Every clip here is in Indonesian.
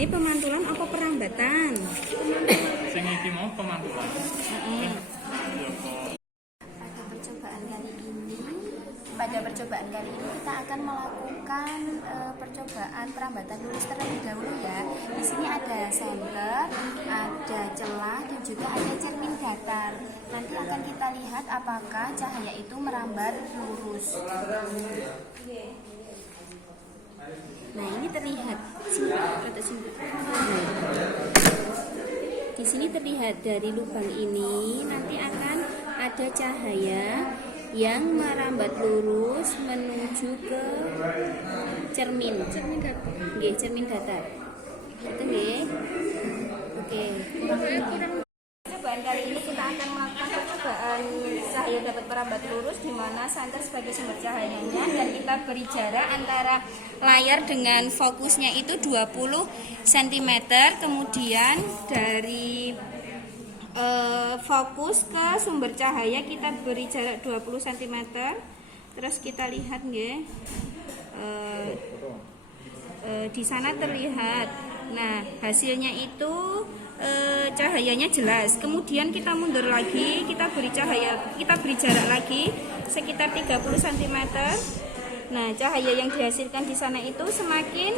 Ini pemantulan apa perambatan? Sing iki mau pemantulan. Pada percobaan kali ini kita akan melakukan percobaan perambatan lurus terlebih dahulu ya. Di sini ada senter, ada celah dan juga ada cermin datar. Nanti akan kita lihat apakah cahaya itu merambat lurus. Nah, ini terlihat. Di sini terlihat dari lubang ini nanti akan ada cahaya yang merambat lurus menuju ke cermin datar. Nggih, cermin datar. Itu nggih. Oke. Percobaan kali ini kita akan melakukan percobaan cahaya dapat merambat lurus di mana senter sebagai sumber cahayanya dan kita beri jarak antara Layar dengan fokusnya itu 20 cm, kemudian dari fokus ke sumber cahaya kita beri jarak 20 cm. Terus kita lihat nggih. Di sana terlihat. Nah, hasilnya itu cahayanya jelas. Kemudian kita mundur lagi, kita beri jarak lagi sekitar 30 cm. Nah, cahaya yang dihasilkan di sana itu semakin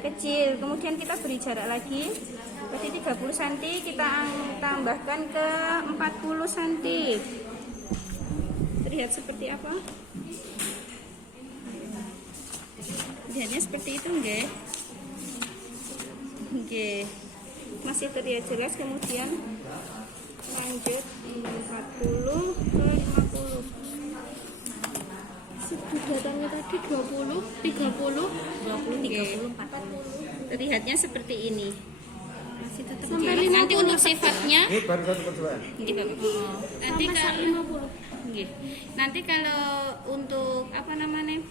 kecil. Kemudian kita beri jarak lagi, berarti 30 cm, kita tambahkan ke 40 cm. Terlihat seperti apa? Lihatnya seperti itu nggih. Oke, masih terlihat jelas. Kemudian lanjut 40 ke 50. Datangnya tadi 20, 30, 40. Terlihatnya seperti ini. Masih tetap jelas. Nanti untuk sifatnya nanti kalau untuk apa namanya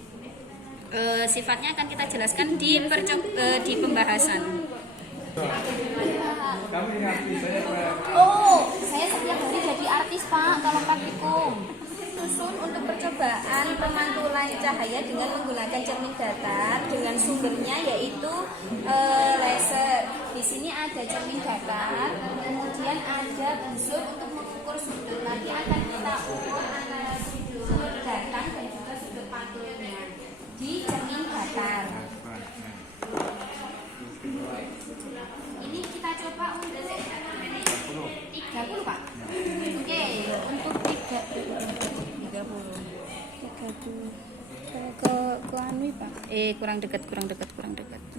sifatnya akan kita jelaskan di pembahasan. Oh, saya setiap hari jadi artis Pak kalau praktikum. Susun untuk percobaan pemantulan cahaya dengan menggunakan cermin datar dengan sumbernya yaitu laser. Di sini ada cermin datar, kemudian ada busur untuk mengukur sudut. Nanti akan kita ukur antara sudut datang dan juga sudut pantulnya di cermin datar. Ini kita coba untuk 30 Pak. Oke, untuk 30 ke anu Pak. Kurang dekat.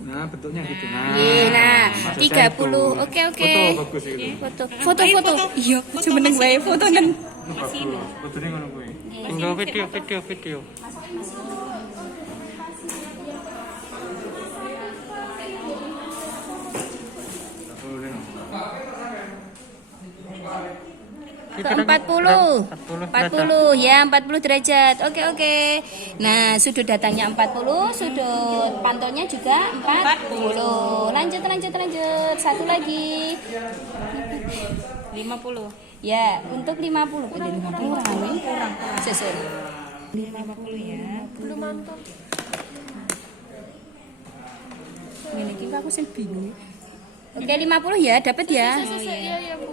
Nah, bentuknya gitu. Nah, 30. Oke. Foto bagus itu. Foto. Iya, cuma neng wae foto kan. Fotone ngono kuwi. Tinggal video. Ke 40 ya, 40 derajat. Oke. Nah, sudut datangnya 40, sudut pantulnya juga 40. Lanjut. Satu lagi. 50. Ya, untuk 50. Kurang. Susun. 50 ya. belum mantul. Ini kita aku sih bingung. Oke, 50 ya, dapat ya.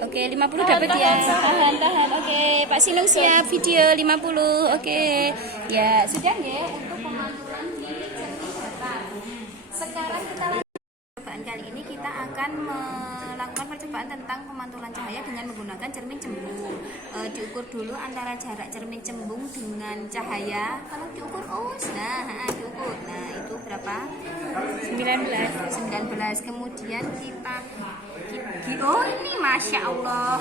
Oke, 50 dapat ya. Tahan. Oke, Pak Sinung siap video 50. Oke. Ya, sudah ya untuk pemantulan di cermin datar. Sekarang kita lanjut. Percobaan kali ini kita akan melakukan percobaan tentang pemantulan cahaya dengan menggunakan cermin cembung. Diukur dulu antara jarak cermin cembung dengan cahaya. Kalau diukur diukur. Nah, itu berapa? 19. Kemudian kita ini Masya Allah.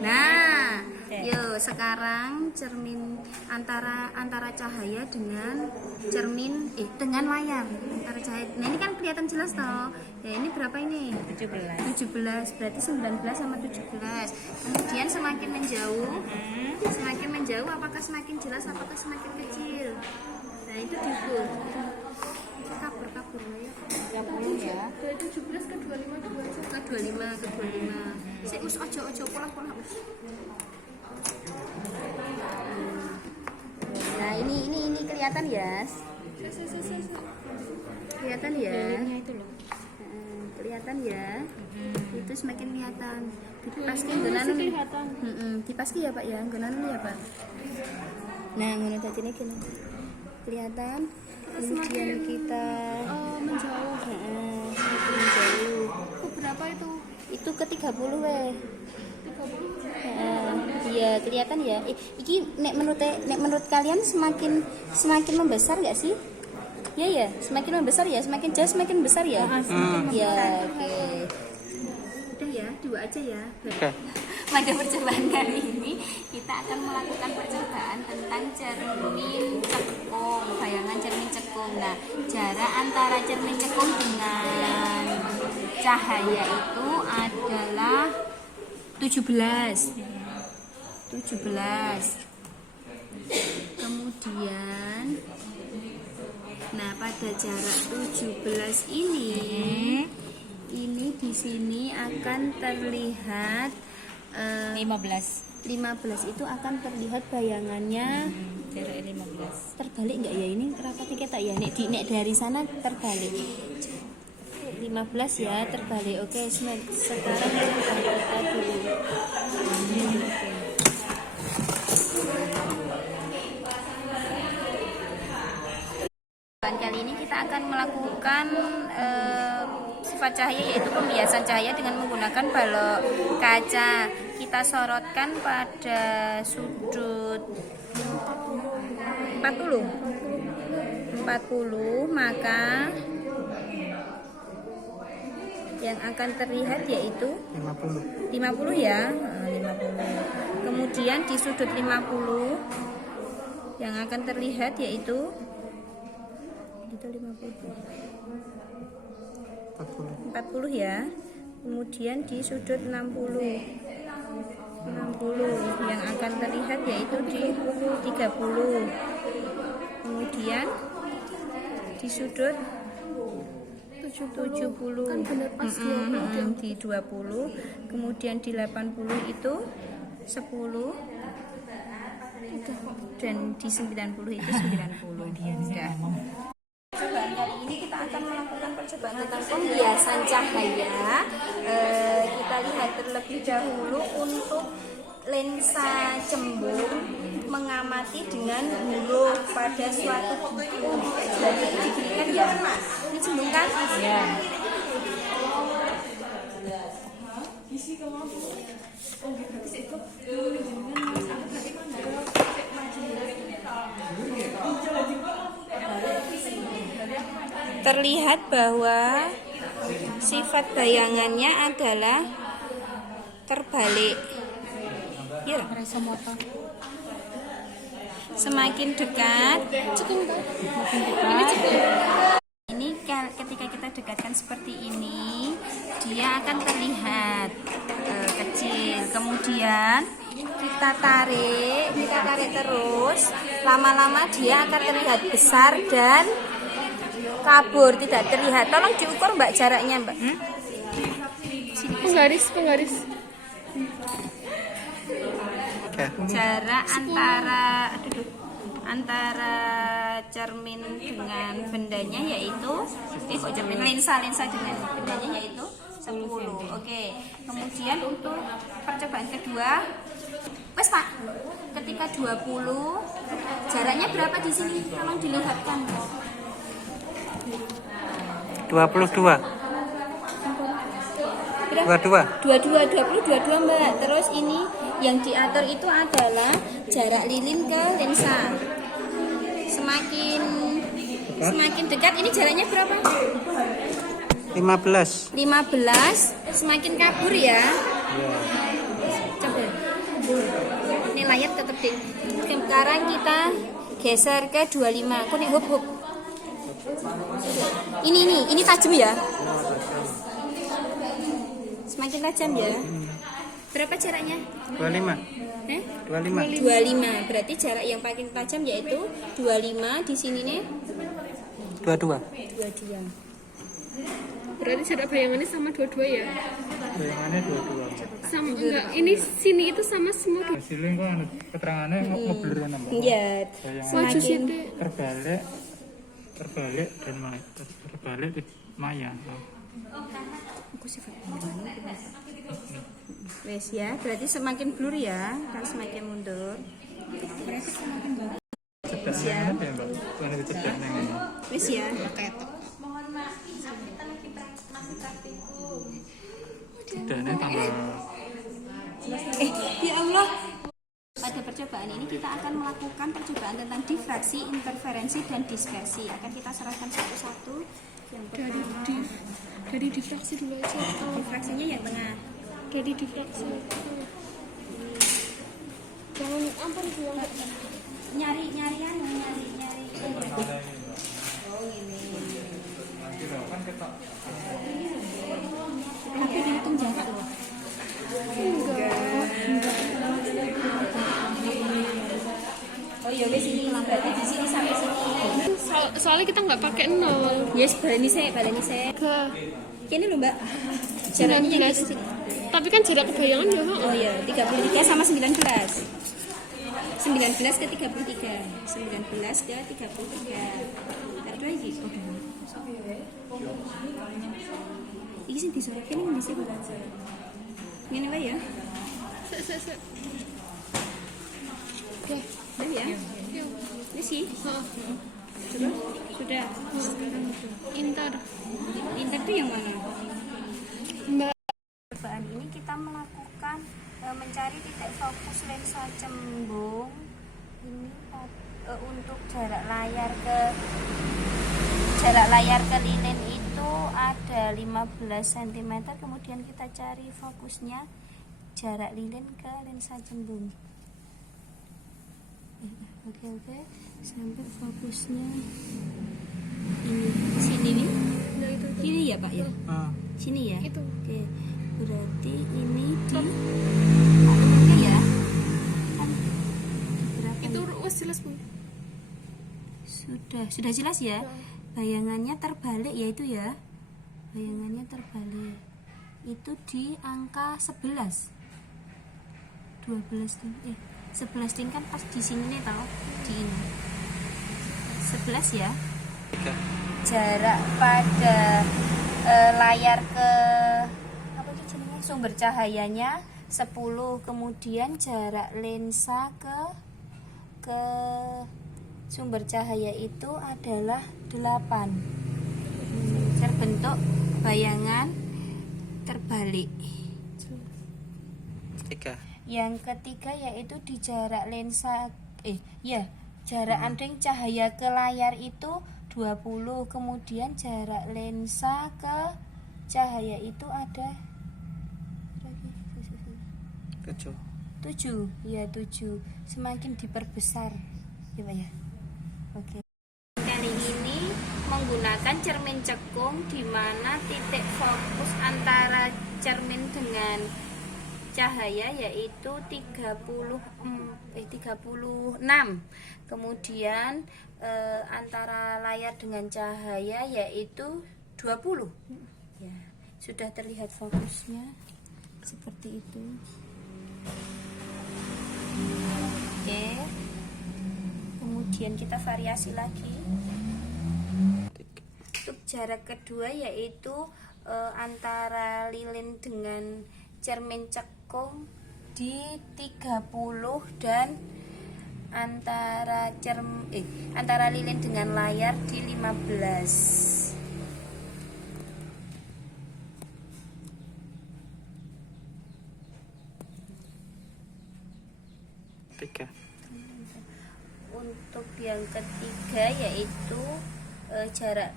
Nah. Yuk, sekarang cermin antara cahaya dengan cermin dengan layar antara cahaya. Nah, ini kan kelihatan jelas toh. Ya, ini berapa ini? 17. Berarti 19 sama 17. Kemudian semakin menjauh apakah semakin jelas apakah semakin kecil? Nah, itu diukur. Kabur ya. 30 ya. Dari 17 ke 25 Ke 25. Us ojo pola. Nah, ini kelihatan kelihatan ya? Kelihatan ya? Itu loh. Kelihatan ya? Itu semakin kelihatan. Dipaski nggonanu. Kelihatan. Dipaski ya Pak ya, nggonanu ya Pak. Nah, ngono dadine gini. Kelihatan. Kemudian kita Menjauh. semakin menjauh. Berapa itu? Itu ke 30 weh. 30. Iya, kelihatan ya. Iki nek menurut kalian semakin membesar nggak sih? Iya ya, semakin membesar ya, semakin jauh semakin besar ya. Iya, oke. Udah ya, 2 aja ya. Oke. Pada percobaan kali ini kita akan melakukan percobaan tentang cermin cekung, bayangan cermin cekung. Nah, jarak antara cermin cekung dengan cahaya itu adalah 17. Kemudian nah, pada jarak 17 ini di sini akan terlihat 15 itu akan terlihat bayangannya Jarak 15. terbalik nggak ya, ini rapatnya kita ya nek dari sana terbalik 15 ya, terbalik. Oke, sekarang kita dulu. Kali ini kita akan melakukan sifat cahaya, yaitu pembiasan cahaya dengan menggunakan balok kaca. Kita sorotkan pada sudut 40, maka yang akan terlihat yaitu 50 ya. 50. Kemudian di sudut 50 yang akan terlihat yaitu 40 ya. Kemudian di sudut 60 yang akan terlihat yaitu di 30. Kemudian di sudut 70 di 20, kemudian di 80 itu 10, dan di 90 itu 90. Sudah. Percobaan kali ini kita akan melakukan percobaan tentang pembiasan cahaya. Kita lihat terlebih dahulu untuk lensa cembung mengamati dengan huruf pada suatu buku. Jadi diberikan ya, ini cembung kan? Ya. Terlihat bahwa sifat bayangannya adalah terbalik. Ya. Semakin dekat, ini ketika kita dekatkan seperti ini, dia akan terlihat kecil. Kemudian kita tarik terus, lama-lama dia akan terlihat besar dan kabur, tidak terlihat. Tolong diukur Mbak jaraknya, Mbak. Penggaris. Jarak antara cermin dengan bendanya yaitu lensa dengan bendanya yaitu 10. Oke. Kemudian untuk percobaan kedua, wes Pak, ketika 20 jaraknya berapa di sini? Tolong dilihatkan. 22 Mbak. Terus ini yang diatur itu adalah jarak lilin ke lensa. Semakin dekat ini jaraknya berapa? 15. Semakin kabur ya. Coba. Ini layar tetap di. Sekarang kita geser ke 25. Aku nih hop. Ini tajam ya. Semakin tajam ya. Berapa jaraknya? 25. 25. Berarti jarak yang paling tajam yaitu 25. Di sini nih 22. Berarti jarak bayangannya sama dua-dua ya? Bayangannya dua-dua. Sama enggak? Ini sini itu sama semua. Hasilnya kok anu, keterangannya ngeblur nambah. Iya, Maju semakin situ. Terbalik dan terbalik di maya. wes ya, berarti semakin blur ya, kan semakin mundur. Cedaknya ya mbak, bukan itu cedaknya ini. Wes ya. Cedaknya tambah. Ya Allah. Pada percobaan ini kita akan melakukan percobaan tentang difraksi, interferensi, dan dispersi. Akan kita serahkan satu-satu. Yang pertama, Dari difraksi dulu aja. difraksinya yang tengah. Dari difraksi. Jangan ampun bilang. Nyari. Tapi dihitung jarak loh. Oh iya, wes ini lambatnya di sini sampai sini. Soalnya kita nggak pakai 0. Yes, balani saya. Ke Ini loh mbak. Jaraknya yang 19. gitu sini. Tapi kan jarak kebayangan ya. Oh iya, 33 sama 19. 19 ke 33. 19 ke 33. Ada lagi. Iki sing disorot kene ngendi sih bukan saya. Ngene wae ya. Se. Oke, udah ya. Yuk. Ini sih. Heeh. Terus sudah. Inter. Inter tuh yang mana? Mbak. Percobaan ini kita melakukan mencari titik fokus lensa cembung ini untuk jarak layar ke lilin itu ada 15 cm, kemudian kita cari fokusnya jarak lilin ke lensa cembung. Oke, sampai fokusnya ini sini nih. Nah, itu. Ini ya Pak ya? Sini ya? Itu. Oke, berarti ini di oke ya? Kan berapa? Itu wes jelas, Bu. Sudah jelas ya? Bayangannya terbalik ya itu ya? Bayangannya terbalik. Itu di angka 11. 12 din. 11 din kan pas di sini nih tau? Di ini. 11 ya? Jarak pada layar ke apa sih jenisnya, sumber cahayanya 10, kemudian jarak lensa ke sumber cahaya itu adalah 8. Terbentuk bayangan terbalik. Yang ketiga yaitu di jarak lensa jarak andeng cahaya ke layar itu 20, kemudian jarak lensa ke cahaya itu ada 7. Ya 7. Semakin diperbesar ya Pak ya. Oke. Kali ini menggunakan cermin cekung di mana titik fokus antara cermin dengan cahaya yaitu 36. Kemudian antara layar dengan cahaya yaitu 20. Ya, sudah terlihat fokusnya seperti itu. Oke. Kemudian kita variasi lagi. Untuk jarak kedua yaitu antara lilin dengan cermin cekung di 30 dan antara lilin dengan layar di 15. Untuk yang ketiga yaitu jarak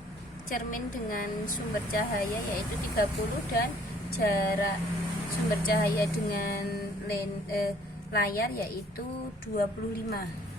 cermin dengan sumber cahaya yaitu 30 dan jarak sumber cahaya dengan layar yaitu 25.